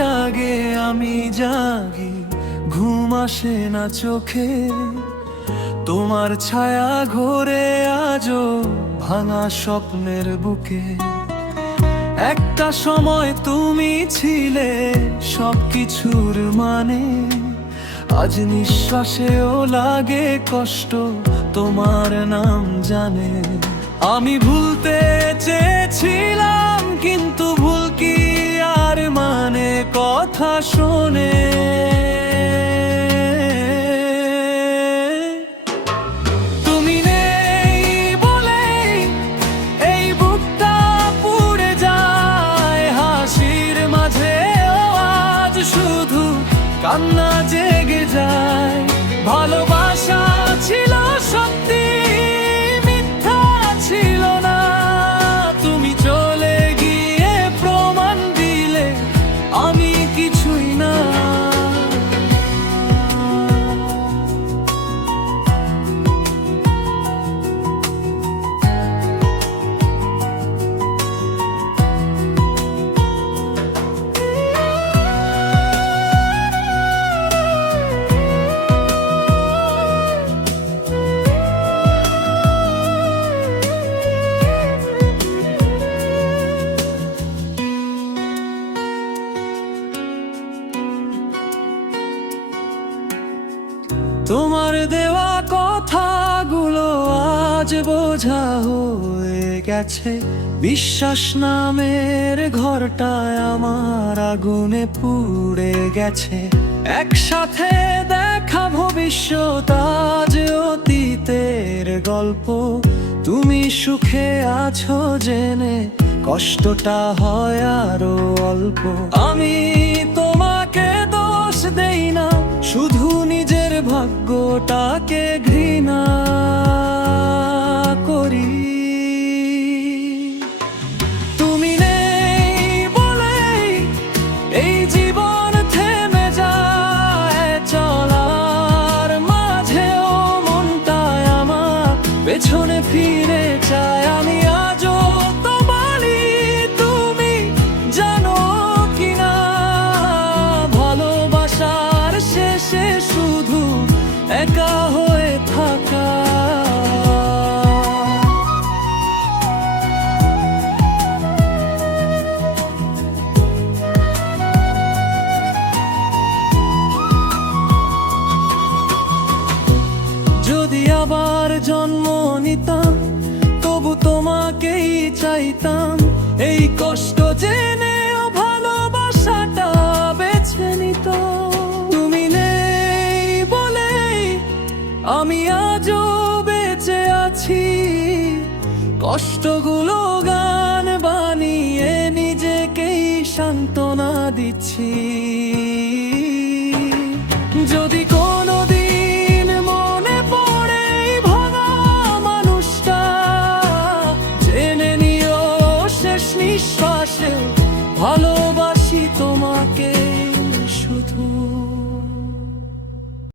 জাগে আমি জাগি, ঘুম আসে না চোখে। তোমার ছায়া ঘোরে আজও ভাঙা স্বপ্নের বুকে। একটা সময় তুমি ছিলে সবকিছুর মানে, আজ নিঃশ্বাসেও লাগে কষ্ট, তোমার নাম জানে। আমি ভুলতে চেয়েছিলাম কিন্তু ভুল কি আর মানে কথা শোনে। তুমি নেই বলে এই বুকটা পুড়ে যায়, হাসির মাঝেও আজ শুধু কান্না জেগে যায়। ভালোবাসা ছিল সত্যি, মিথ্যা ছিল না। তুমি চলে গিয়ে প্রমাণ দিলে আমি কিছুই না। তোমার দেওয়া কথাগুলো আজ বোঝা হয়ে গেছে। বিশ্বাস নামের ঘরটায় আমার আগুনে পুড়ে গেছে। একসাথে দেখা ভবিষ্যৎ আজ অতীতের গল্প। তুমি সুখে আছো জেনে কষ্টটা হয় আরো অল্প। আমি তোমাকে দোষ দেই না, শুধু নিজের ভাগ্যটাকে ঘৃণা করি। তুমি নেই বলেই এই জীবন থেমে যায়, চলার মাঝেও মনটায় আমার পেছনে ফিরে চায়। আমি আজও তোমারই, তুমি জানো কিনা ভালোবাসার শেষে শুধু একা হয়ে থাকা। যদি আবার জন্ম নিতাম তবু তোমাকেই চাইতাম। এই কষ্ট জেনেও ভালোবাসাটা বেছে নিত। তুমি নেই বলেই আমি আজও বেঁচে আছি, কষ্টগুলো